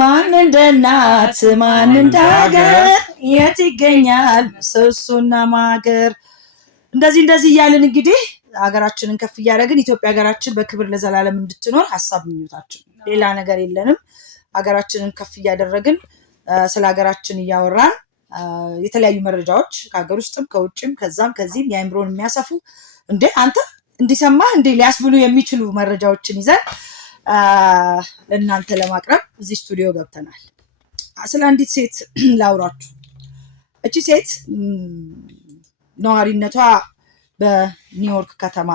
ማን እንደናት ማን እንዳገር የት ይገኛል ምሰሶና ማገር እንደዚህ እያልን እንግዲህ ሀገራችንን ከፍ ያደረግን ኢትዮጵያ ሀገራችን በክብር ለዘላለም እንድትኖር ሐሳብ ምኞታችን ሌላ ነገር የለንም ሀገራችንን ከፍ ያደረግን ስለ ሀገራችን ያወራን የተለያዩ መረጃዎች ከሀገር ውስጥም ከውጭም ከዛም ከዚህም ያይምሮን የሚያሰፉ እንዴ አንተ እንዲሰማህ እንዴ ሊያስብሉ የሚችሉ መረጃዎችን ይዘን ለእናንተ ለማቅረብ እዚህ ስቱዲዮ ገብተናል ስለ አንዲት ሴት ላውራችሁ እቺ ሴት ነዋሪነቷ በኒውዮርክ ከተማ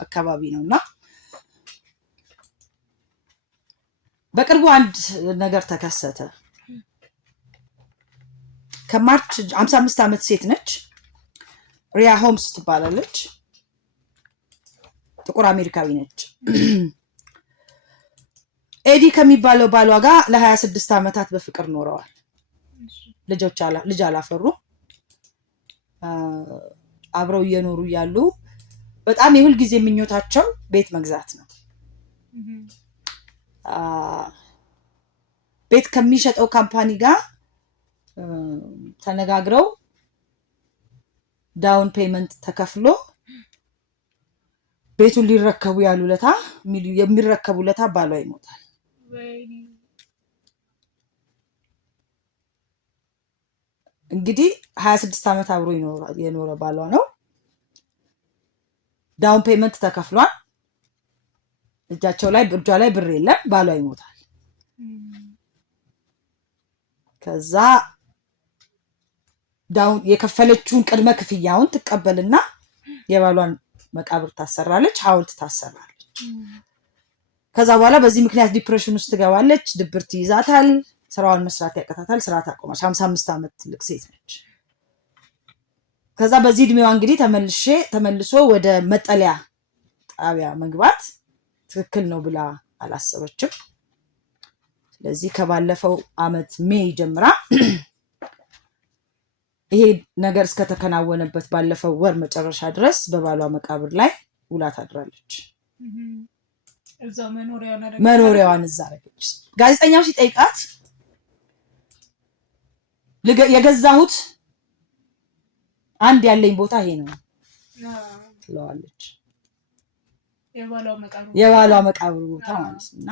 አካባቢ ነውና በቅርቡ አንድ ነገር ተከሰተ ከማርች 55 ዓመት ሴት ነች ሪያ ሆምስ ትባላለች ጥቁር አሜሪካዊ ነች ኤዲ ከሚባለው ባሏ ጋር ለ26 ዓመታት በፍቅር ኖረዋል ልጅ አላፈሩ አብረው እየኖሩ ያሉ በጣም የሁል ጊዜ ምኞታቸው ቤት መግዛት ነው ቤት ከሚሸጠው ካምፓኒ ጋር ተነጋግረው ዳውን ፔመንት ተከፍሎ ቤቱን ሊረከቡ ያሉለታ የሚረከቡለታ ባሏ ይሞታል እንግዲህ 26 ዓመት አብሮ የኖረ ባሏ ነው ዳውን ፔመንት ተከፍሏል እጃቸው ላይ ብርጇ ላይ ብር የለም ባሏ ይሞታል ከዛ ዳውን የከፈለችውን ቅድመ ክፍያውን ተቀበልና የባሏን መቃብር ታሰራለች ሐውልት ታሰራለች ከዛ በኋላ በዚህ ምክንያት ዲፕሬሽን ውስጥ ትገባለች ድብርት ይዛታል ስራዋን መስራት ያቀታታል ስራ ታቆማች 55 ዓመት ትልቅ ሴት ነች ከዛ በዚህ እድሜዋ እንግዲህ ተመልሶ ወደ መጠለያ ጣቢያ መግባት ትክክል ነው ብላ አላሰበችም ስለዚህ ከባለፈው አመት ሜይ ጀምራ ይሄ ነገር እስከተከናወነበት ባለፈው ወር መጨረሻ ድረስ በባሏ መቃብር ላይ ውላ ታድራለች እዛው መኖሪያዋን እዛ አረገች ጋዜጠኛው ሲጠይቃት የገዛሁት አንድ ያለኝ ቦታ ይሄ ነው ትለዋለች የባሏ መቃብር ቦታ ማለት ነውና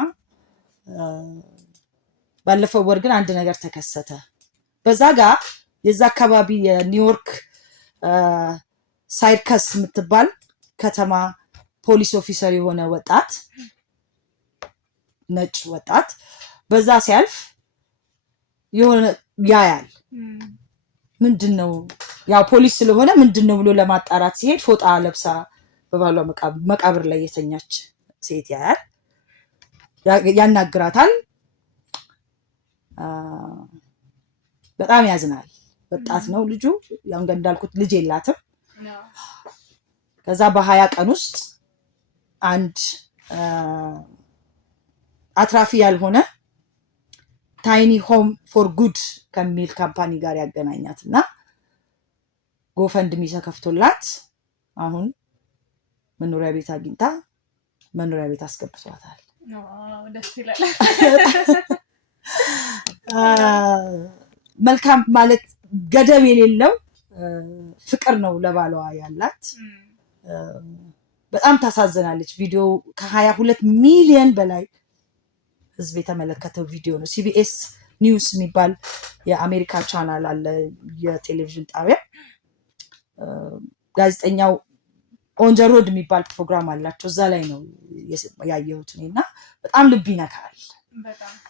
ባለፈው ወር ግን አንድ ነገር ተከሰተ በዛ ጋር የዛ አካባቢ የኒውዮርክ ሳይርከስ የምትባል ከተማ ፖሊስ ኦፊሰር የሆነ ወጣት ነጭ ወጣት በዛ ሲያልፍ የሆነ ያያል ምንድነው ያው ፖሊስ ስለሆነ ምንድነው ብሎ ለማጣራት ሲሄድ ፎጣ ለብሳ በባሏ መቃብር ላይ የተኛች ሴት ያያል ያናግራታል በጣም ያዝናል ወጣት ነው ልጁ ያው እንዳልኩት ልጅ የላትም ከዛ በ20 ቀን ውስጥ አንድ አትራፊ ያልሆነ ታይኒ ሆም ፎር ጉድ ከሚል ካምፓኒ ጋር ያገናኛትና ጎፈንድሚ ተከፍቶላት አሁን መኖሪያ ቤት አግኝታ መኖሪያ ቤት አስገብቷታል ደስ ይላል መልካም ማለት ገደብ የሌለው ፍቅር ነው ለባሏ ያላት በጣም ታሳዝናለች ቪዲዮ ከ22 ሚሊዮን በላይ ህዝብ የተመለከተው ቪዲዮ ነው ሲቢኤስ ኒውስ የሚባል የአሜሪካ ቻናል አለ የቴሌቪዥን ጣቢያ ጋዜጠኛው ኦን ዘ ሮድ የሚባል ፕሮግራም አላቸው እዛ ላይ ነው ያየሁት እና በጣም ልብ ይነካል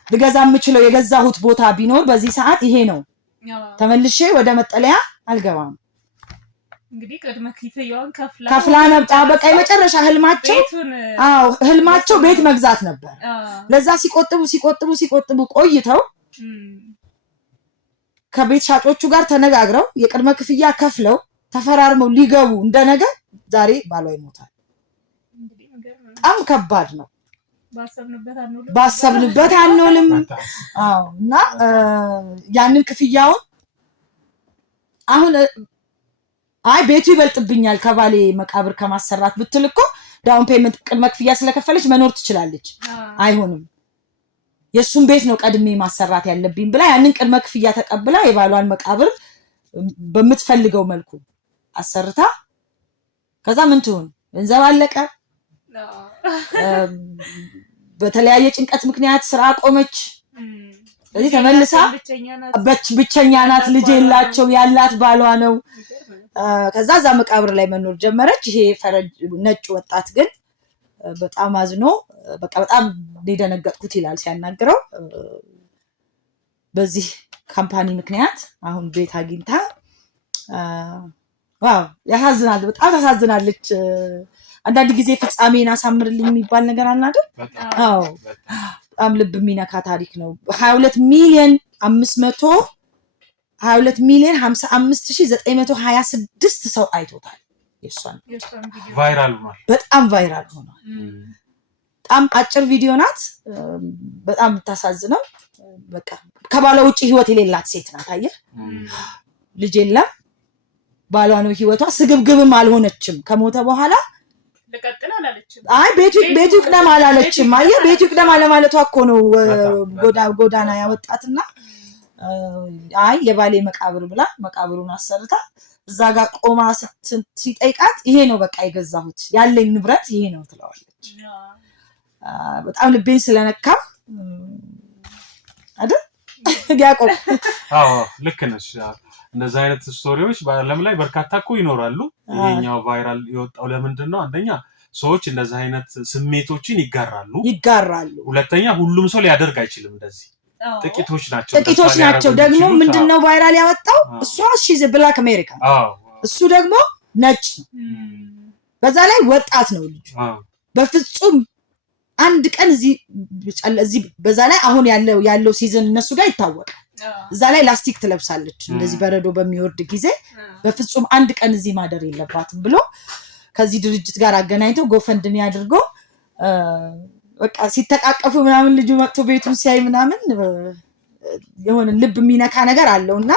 ልገዛ የምችለው የገዛሁት ቦታ ቢኖር በዚህ ሰዓት ይሄ ነው ተመልሼ ወደ መጠለያ አልገባም እንግዲህ ቅድመ ክፍያውን ከፍላ ነብጣ በቃ የመጨረሻ ህልማቸው ቤት መግዛት ነበር ለዛ ሲቆጥቡ ቆይተው ከቤት ሻጮቹ ጋር ተነጋግረው የቅድመ ክፍያ ከፍለው ተፈራርመው ሊገቡ እንደነገ ዛሬ ባሏ ይሞታል በጣም ከባድ ነው ባሰብንበት አንኖልም እና ያንን ክፍያውን አሁን አይ ቤቱ ይበልጥብኛል ከባሌ መቃብር ከማሰራት ብትል እኮ ዳውን ፔመንት ቅድመ ክፍያ ስለከፈለች መኖር ትችላለች አይሆንም የሱን ቤት ነው ቀድሜ ማሰራት ያለብኝ ብላ ያንን ቅድመ ክፍያ ተቀብላ የባሏን መቃብር በምትፈልገው መልኩ አሰርታ ከዛ ምን ትሆን ገንዘብ አለቀ። በተለያየ ጭንቀት ምክንያት ስራ ቆመች። ስለዚህ ተመልሳ ብቸኛ ናት፣ ልጅ የላቸው፣ ያላት ባሏ ነው። ከዛ እዛ መቃብር ላይ መኖር ጀመረች። ይሄ ፈረጅ ነጭ ወጣት ግን በጣም አዝኖ በቃ በጣም ደነገጥኩት ይላል ሲያናግረው። በዚህ ካምፓኒ ምክንያት አሁን ቤት አግኝታ ዋው ያሳዝናል፣ በጣም ታሳዝናለች። አንዳንድ ጊዜ ፍጻሜን አሳምርልኝ የሚባል ነገር አለ አይደል? አዎ በጣም ልብ የሚነካ ታሪክ ነው። 22,55,926 ሰው አይቶታል። የሷን ቫይራል ሆኗል፣ በጣም ቫይራል ሆኗል። በጣም አጭር ቪዲዮ ናት። በጣም የምታሳዝነው በቃ ከባሏ ውጪ ህይወት የሌላት ሴት ናት። አየህ ልጅ የለም፣ ባሏ ነው ህይወቷ። ስግብግብም አልሆነችም። ከሞተ በኋላ ለቀጥል አላለችም። አይ ቤቱ ይቅደም አላለችም። አየህ ቤቱ ይቅደም አለማለቷ እኮ ነው ጎዳና ያወጣትና አይ የባሌ መቃብር ብላ መቃብሩን አሰርታ እዛ ጋር ቆማ ሲጠይቃት ይሄ ነው በቃ የገዛሁት ያለኝ ንብረት ይሄ ነው ትለዋለች። በጣም ልቤን ስለነካው አይደል ያቆም። አዎ ልክ ነሽ። እንደዚህ አይነት ስቶሪዎች በዓለም ላይ በርካታ እኮ ይኖራሉ። ይሄኛው ቫይራል የወጣው ለምንድን ነው? አንደኛ ሰዎች እንደዚህ አይነት ስሜቶችን ይጋራሉ። ሁለተኛ ሁሉም ሰው ሊያደርግ አይችልም። እንደዚህ ጥቂቶች ናቸው። ደግሞ ምንድነው ቫይራል ያወጣው? እሷ she's a black American፣ እሱ ደግሞ ነጭ ነው። በዛ ላይ ወጣት ነው ልጁ። በፍጹም አንድ ቀን እዚህ በዛ ላይ አሁን ያለው ሲዝን እነሱ ጋር ይታወቃል። እዛ ላይ ላስቲክ ትለብሳለች እንደዚህ በረዶ በሚወርድ ጊዜ። በፍጹም አንድ ቀን እዚህ ማደር የለባትም ብሎ ከዚህ ድርጅት ጋር አገናኝቶ ጎፈንድሚ አድርጎ በቃ ሲተቃቀፉ ምናምን ልጁ መጥቶ ቤቱን ሲያይ ምናምን የሆነ ልብ የሚነካ ነገር አለውና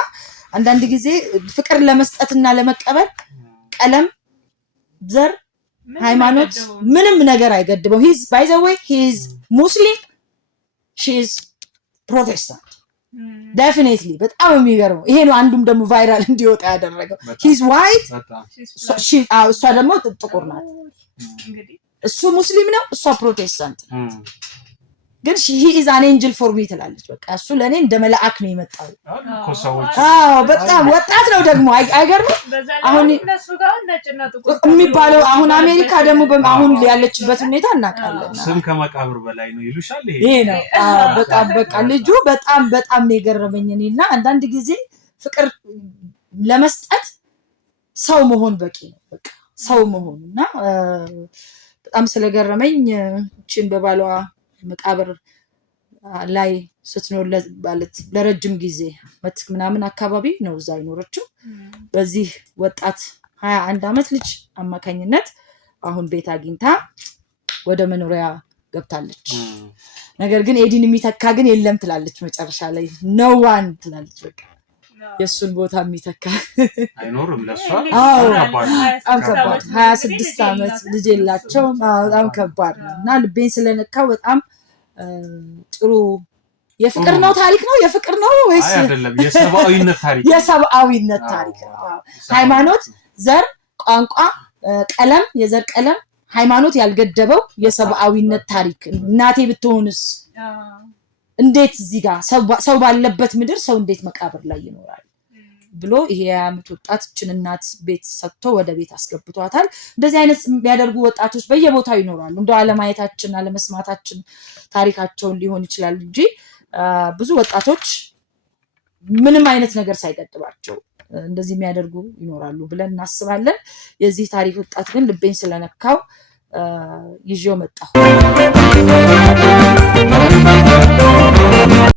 አንዳንድ ጊዜ ፍቅር ለመስጠትና ለመቀበል ቀለም፣ ዘር፣ ሃይማኖት ምንም ነገር አይገድበው። by the way he is Muslim, she is Protestant definitely። በጣም የሚገርመው ይሄ ነው። አንዱም ደግሞ ቫይራል እንዲወጣ ያደረገው he is white፣ እሷ ደግሞ ጥቁር ናት። እሱ ሙስሊም ነው፣ እሷ ፕሮቴስታንት ናት። ግን he is an angel for me ትላለች። በቃ እሱ ለኔ እንደ መልአክ ነው የመጣው። በጣም ወጣት ነው ደግሞ አይገርምም? አሁን እነሱ ጋር ነጭና ጥቁር የሚባለው አሁን አሜሪካ ደግሞ አሁን ያለችበት ሁኔታ እናውቃለን። ስም ከመቃብር በላይ ነው ይሉሻል። ይሄ ነው በጣም በቃ ልጁ በጣም ነው የገረመኝ እኔና አንዳንድ ጊዜ ፍቅር ለመስጠት ሰው መሆን በቂ ነው። በቃ ሰው መሆንና በጣም ስለገረመኝ እቺን በባሏ መቃብር ላይ ስትኖር ማለት ለረጅም ጊዜ መትክ ምናምን አካባቢ ነው እዛ ይኖረችው። በዚህ ወጣት 21 ዓመት ልጅ አማካኝነት አሁን ቤት አግኝታ ወደ መኖሪያ ገብታለች። ነገር ግን ኤዲን የሚተካ ግን የለም ትላለች። መጨረሻ ላይ no one ትላለች። በቃ የሱን ቦታ የሚተካ አይኖርም ለሷ። በጣም ከባድ 26 ዓመት ልጅ የላቸው። በጣም ከባድ ነው እና ልቤን ስለነካው በጣም ጥሩ የፍቅር ነው ታሪክ ነው። የፍቅር ነው ወይስ አይደለም? የሰብአዊነት ታሪክ ነው። ሃይማኖት፣ ዘር፣ ቋንቋ፣ ቀለም፣ የዘር ቀለም፣ ሃይማኖት ያልገደበው የሰብአዊነት ታሪክ። እናቴ ብትሆንስ እንዴት እዚህ ጋር ሰው ባለበት ምድር ሰው እንዴት መቃብር ላይ ይኖራል ብሎ ይሄ የዓመት ወጣት እችን እናት ቤት ሰጥቶ ወደ ቤት አስገብቷታል። እንደዚህ አይነት የሚያደርጉ ወጣቶች በየቦታው ይኖራሉ። እንደው አለማየታችን አለመስማታችን ታሪካቸውን ሊሆን ይችላል እንጂ ብዙ ወጣቶች ምንም አይነት ነገር ሳይገድባቸው እንደዚህ የሚያደርጉ ይኖራሉ ብለን እናስባለን። የዚህ ታሪክ ወጣት ግን ልቤን ስለነካው ይዤው መጣሁ።